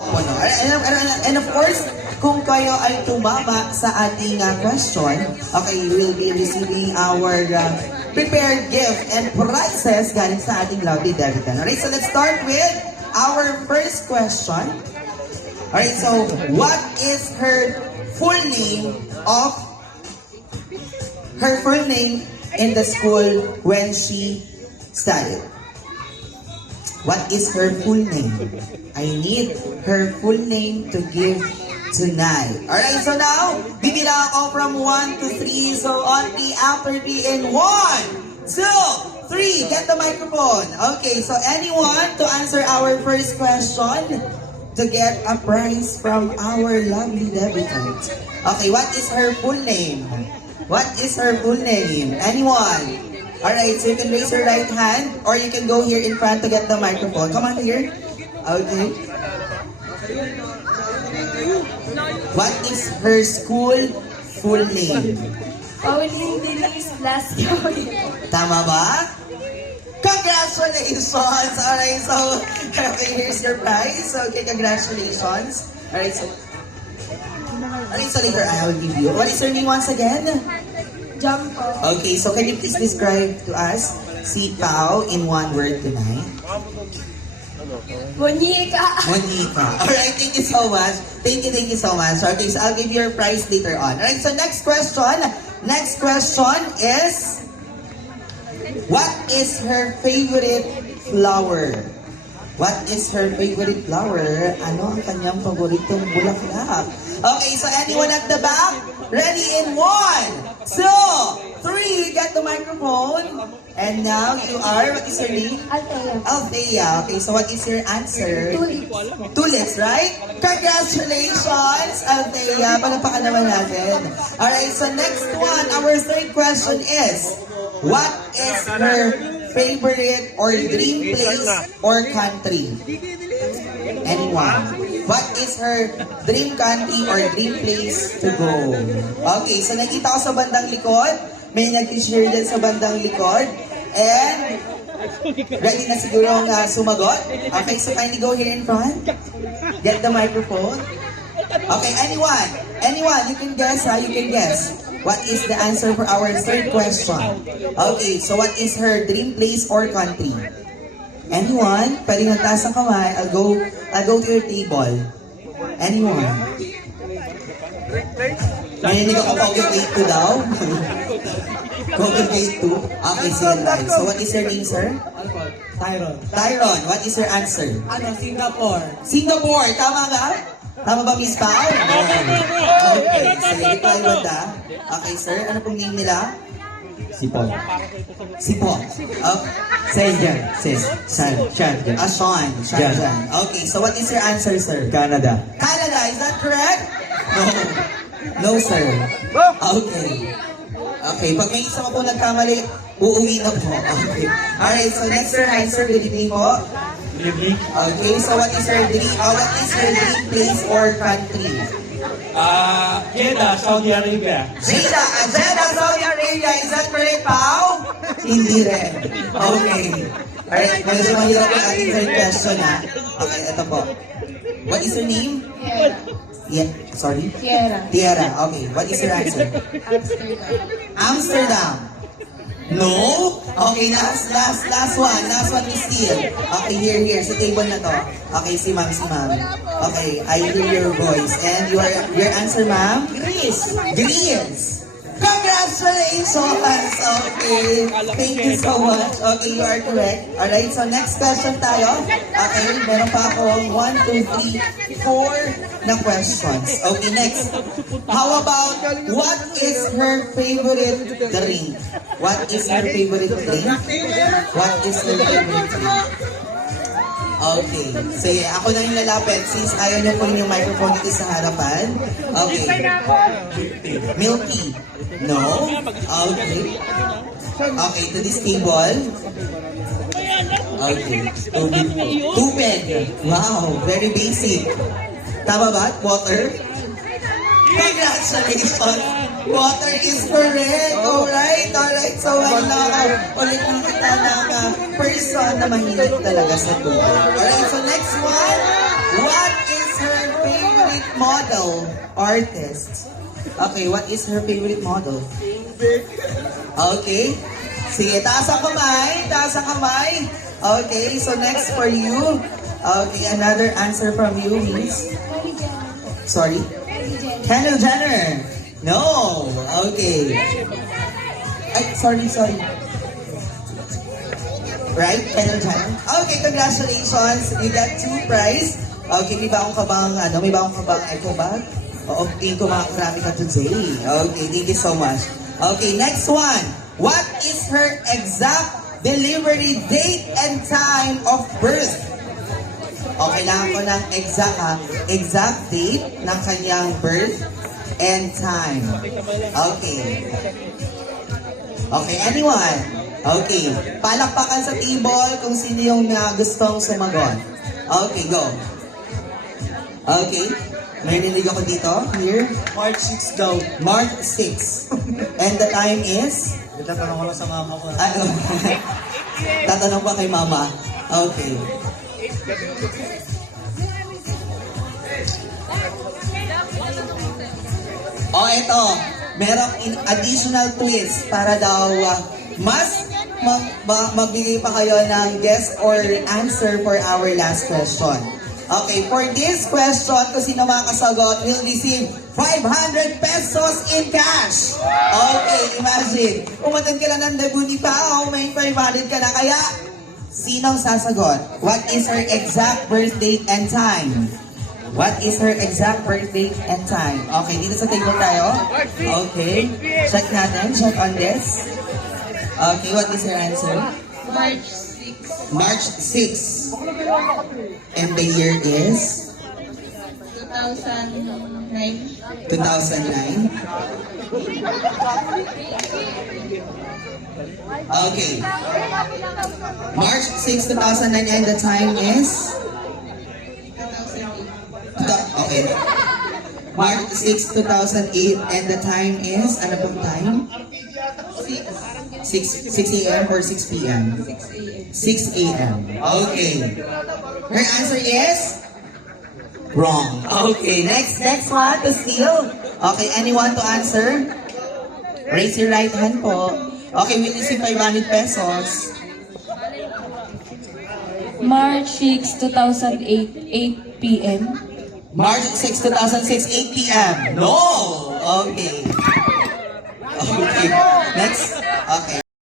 And of course, kung kayo ay tumama sa ating question, okay, you will be receiving our prepared gift and prizes galing sa ating lovely Devitan. Alright, so let's start with our first question. Alright, so what is her full name in the school when she studied? What is her full name? I need her full name to give tonight. Alright, so now, bibilang ako from 1 to 3. So on the after me in 1, 2, 3. Get the microphone. Okay, so anyone to answer our first question to get a prize from our lovely debutant. Okay, what is her full name? What is her full name? Anyone? Alright, so you can raise your right hand or you can go here in front to get the microphone. Come on here. Okay. What is her school full name? Pauline Denise Blasco. Tama ba? Congratulations! Alright, so okay, here's your prize. Okay, congratulations. Alright, so later I will give you. What is your name once again? Jumpo. Okay, so can you please describe to us si Pao in one word tonight? Monica. Monica. Alright, thank you so much. Thank you so much. Okay, so I'll give you your prize later on. Alright, so next question. Next question is, what is her favorite flower? What is her favorite flower? Ano ang kanyang paboritong bulaklak? Okay, so anyone at the back? Ready in 1, 2, 3. Get the microphone. And now you are, what is your name? Althea. Althea. Okay, so what is your answer? Tulips. Tulips, right? Congratulations, Althea. Palapakan naman natin. Alright, so next one, our third question is, what is her favorite or dream place or country? Anyone? What is her dream country or dream place to go? Okay, so nakita ko sa bandang likod. May nag-share dyan sa bandang likod. And ready na siguro sumagot? Okay, so kindly go here in front. Get the microphone. Okay, anyone? Anyone? You can guess, ha? You can guess. What is the answer for our third question? Okay, so what is her dream place or country? Anyone? Pwede magtaas ang kamay. I'll go to your table. Anyone? Narinig ako congregate 2 daw. Congregate 2? Okay, sige tayo. So what is your name, sir? Tyron. Tyron, what is your answer? Singapore. Singapore, tama ba? Tama ba, Miss Pao? Okay, sige, ito ay wanda. Okay, sir, ano pong name nila? Sipon. Sipon. Okay. Sejan. Sean. Sean. Okay, so what is your answer, sir? Canada. Canada, is that correct? No. No, sir. Okay. Okay, pag may isa po nagkamali, uuwi na po. Okay. Alright, so next your answer, good evening po. Good evening. Okay, so what is your dream place or country? Jeddah, Saudi Arabia. Jeddah, Saudi Arabia, is that correct, Pao? Hindi rin. Okay. Alright, medyo mahirap yung ating third question, ha? Okay, ito po. What is your name? Tiara. Yeah, sorry? Tiara. Tiara, okay. What is your answer? Amsterdam. No? Okay, last one. Last one is here. Okay, here. Sa table na to. Okay, si ma'am. Okay, I hear your voice. And your answer, ma'am? Greece. Congratulations! Okay, thank you so much. Okay, you are correct. Alright, so next question tayo. Okay, meron pa akong 1, 2, 3, 4 na questions. Okay, next. How about, what is her favorite drink? What is her favorite drink? What is her favorite drink? Okay. Sige, ako na yung lalapit since ayaw niyo po yung microphone dito sa harapan. Okay. Milk tea. No? Okay. Okay, to this table. Okay. Tubig. Wow, very basic. Tama ba? Water? Congratulations! Water is correct! Alright. So, ulit ng kita ng person na mahilig talaga sa tubig. Alright, so next one. What is model, artist. Okay, what is her favorite model? Okay. Sige, taas ang kamay. Taas ang kamay. Okay, so next for you. Okay, another answer from you, Miss. Kylie Jenner. Sorry? Kylie Jenner. Kendall Jenner. No. Okay. Ay, sorry. Right? Kendall Jenner. Okay, congratulations. You got 2 prize. Okay, may baong ka bang eco bag? Oo, tingin ko marami ka today. Okay, thank you so much. Okay, next one. What is her exact delivery date and time of birth? Okay, kailangan ko ng exact date ng kanyang birth and time. Okay. Okay, anyone? Okay. Palakpakan sa table kung sino yung gustong sumagot. Okay, go. Okay. May nilig ako dito. Here. March 6 daw. March 6. And the time is? Itatanong ko lang sa mama ko. Ano? Tatanong pa kay mama. Okay. Oh, ito. Merong additional twist para daw mas magbigay pa kayo ng guess or answer for our last question. Okay, for this question, kung sino makasagot, will receive 500 pesos in cash. Okay, imagine. Umatan ka lang ng Laguni pa, may 500 ka na. Kaya, sinong sasagot? What is her exact birth date and time? What is her exact birth date and time? Okay, dito sa table tayo. Okay, check natin. Check on this. Okay, what is her answer? March 6. March 6. And the year is? 2009. 2009. Okay. March 6, 2009 and the time is? Okay. March 6, 2008 and the time is? Ano pong time? 6 a.m. or 6 p.m.? 6 a.m. Okay. Her answer is? Wrong. Okay, next one to steal. Okay, anyone to answer? Raise your right hand po. Okay, we'll receive 500 pesos. March 6, 2008, 8 p.m. March 6, 2006, 8 p.m. No! Okay. Okay. Next. Okay.